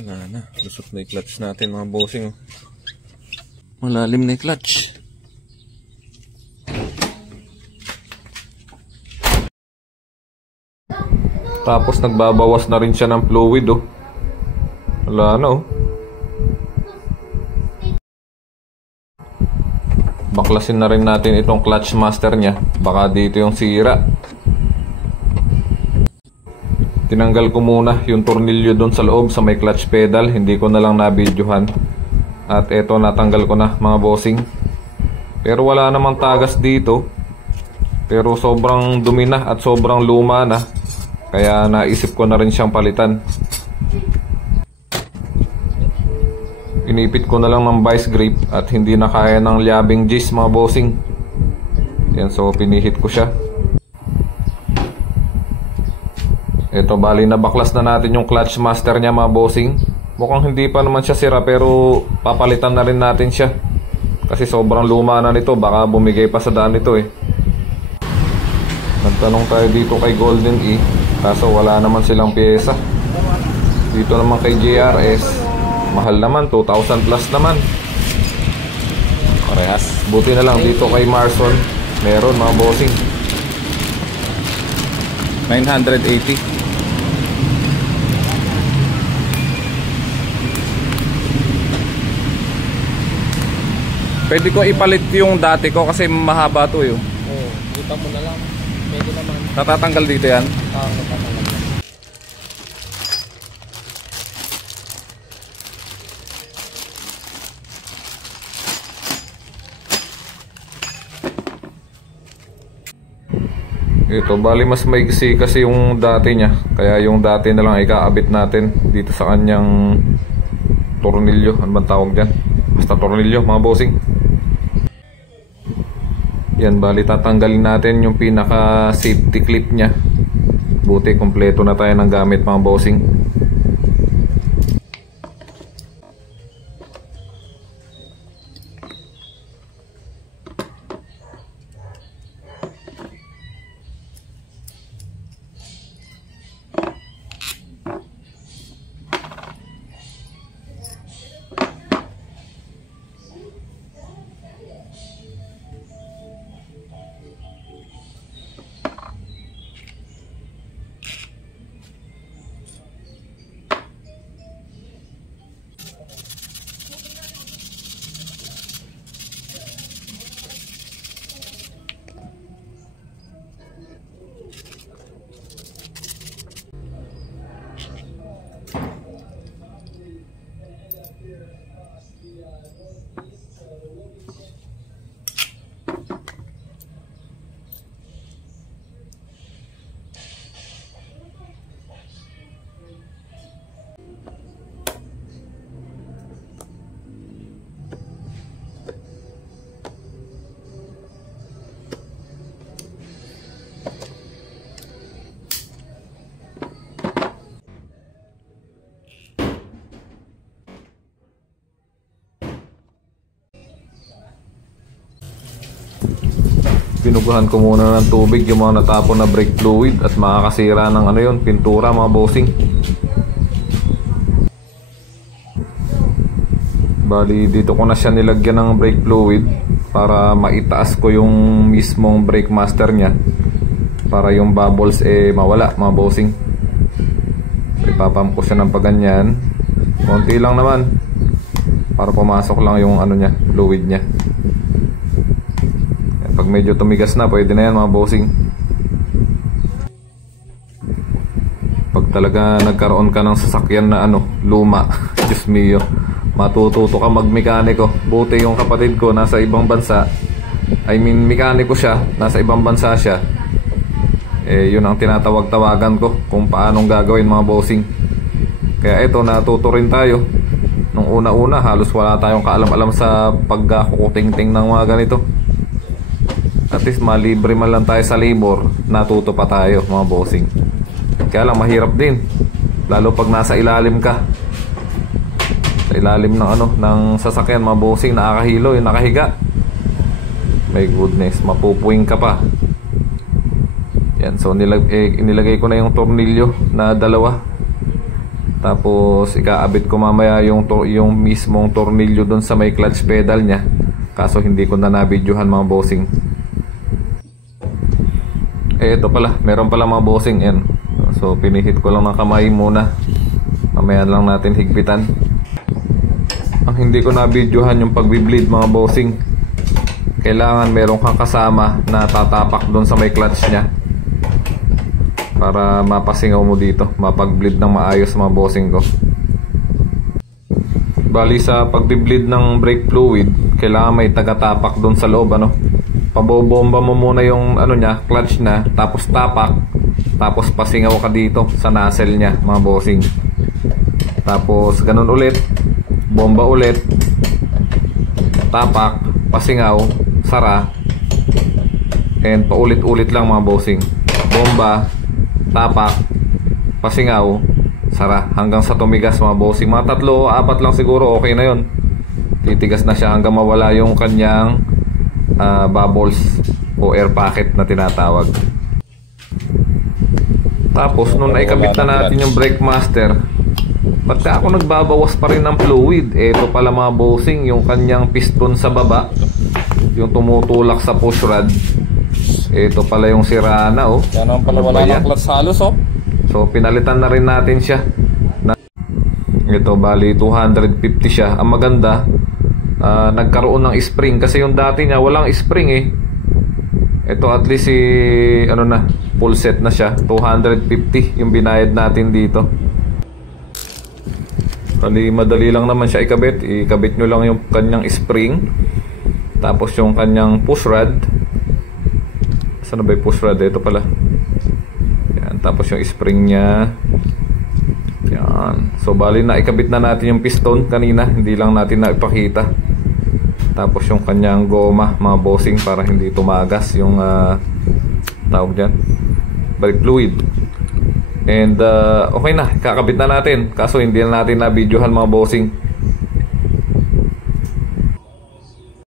Wala na, lusot na yung clutch natin mga bossing, oh. Malalim na yung clutch. Tapos nagbabawas na rin siya ng fluid, oh. Wala na, oh. Baklasin na rin natin itong clutch master niya. Baka dito yung sira. Tinanggal ko muna yung tornilyo doon sa loob sa may clutch pedal. Hindi ko na lang nabidyohan. At eto, natanggal ko na mga bossing. Pero wala namang tagas dito. Pero sobrang dumi na at sobrang luma na. Kaya naisip ko na rin siyang palitan. Inipit ko na lang ng vice grip at hindi na kaya ng liabing G's mga bossing. Yan, so pinihit ko siya. Ito, bali na baklas na natin yung clutch master niya mga bossing. Mukhang hindi pa naman siya sira pero papalitan na rin natin siya. Kasi sobrang luma na nito, baka bumigay pa sa daan nito eh. Nagtanong tayo dito kay Golden E, kaso wala naman silang pyesa. Dito naman kay JRS, mahal naman, 2,000 plus naman. Parehas. Buti na lang dito kay Marson, meron mga bossing, 980. Pwede ko ipalit yung dati ko kasi mahaba to yun. Oo, buta mo na lang. Pwede naman. Natatanggal dito yan? Oo, natatanggal yan. Ito, bali mas maigsi kasi yung dati niya. Kaya yung dati na lang ikaabit natin dito sa kanyang tornilyo. Ano bang tawag dyan? Basta tornilyo mga bossing. Yan, bali tatanggalin natin yung pinaka safety clip nya. Buti kompleto na tayo ng gamit mga bossing. Pinugahan ko muna ng tubig yung mga natapon na brake fluid at makakasira ng ano yun, pintura mga bossing. Bali dito ko na siya nilagyan ng brake fluid para maitaas ko yung mismong brake master nya, para yung bubbles mawala mga bossing. Ipapump ko siya ng paganyan, konti lang naman, para pumasok lang yung ano nya, fluid nya. Pag medyo tumigas na, pwede na yan mga bossing. Pag talaga nagkaroon ka ng sasakyan na ano, luma, Diyos mio, matututo ka magmekaniko. Buti yung kapatid ko nasa ibang bansa, I mean mekaniko siya, nasa ibang bansa siya. Yun ang tinatawag-tawagan ko kung paanong gagawin mga bossing. Kaya ito, natuto rin tayo. Nung una-una, halos wala tayong kaalam-alam sa pagkukuting-ting ng mga ganito. At least malibre man lang tayo sa labor, natuto pa tayo mga bossing. Kaya lang mahirap din, lalo pag nasa ilalim ka, sa ilalim ng ano, ng sasakyan mga bossing, nakakahilo, yung nakahiga. My goodness, mapupuwing ka pa. Yan, so inilagay ko na yung tornilyo na dalawa. Tapos ikaabit ko mamaya yung mismong tornilyo dun sa may clutch pedal niya. Kaso hindi ko na nabidyohan mga bossing. Ito pala, meron pala mga bossing yan. So pinihit ko lang ng kamay muna. Mamaya lang natin higpitan. Ang hindi ko nabidyohan yung pagbi-bleed mga bossing. Kailangan meron kang kasama na tatapak dun sa may clutch niya para mapasingaw mo dito, mapag-bleed ng maayos mga bossing ko. Bali sa pagbi-bleed ng brake fluid, kailangan may tagatapak dun sa loob, ano. Pabobomba mo muna yung ano niya, clutch na, tapos tapak, tapos pasingaw ka dito sa nozzle niya mga bossing. Tapos ganun ulit, bomba ulit, tapak, pasingaw, sara, and paulit-ulit lang mga bossing. Bomba, tapak, pasingaw, sara, hanggang sa tumigas mga bossing. Mga 3-4 lang siguro, okay na yon. Titigas na siya hanggang mawala yung kanyang bubbles o air pocket na tinatawag. Tapos nung naikabit na natin yung brake master, pagka ako nagbabawas pa rin ng fluid, eto pala mga bossing, yung kanyang piston sa baba, yung tumutulak sa push rod, ito pala yung sira na, oh. Yan ang pala, wala ng clutch halos, oh. So pinalitan na rin natin siya. Ito bali 250 siya. Ang maganda, nagkaroon ng spring kasi yung dati niya walang spring eh. Ito at least ano na, full set na siya. 250 yung binayad natin dito. Bali madali lang naman siya ikabit. Ikabit nyo lang yung kanyang spring, tapos yung kanyang push rod. Saan ba yung push rod? Ito pala. Yan. Tapos yung spring nya. Yan. So bali na ikabit na natin yung piston kanina. Hindi lang natin na ipakita. Tapos yung kanyang goma mga bossing, para hindi tumagas yung tawag dyan, brake fluid. And okay na, kakabit na natin. Kaso hindi na natin na videohan mga bossing.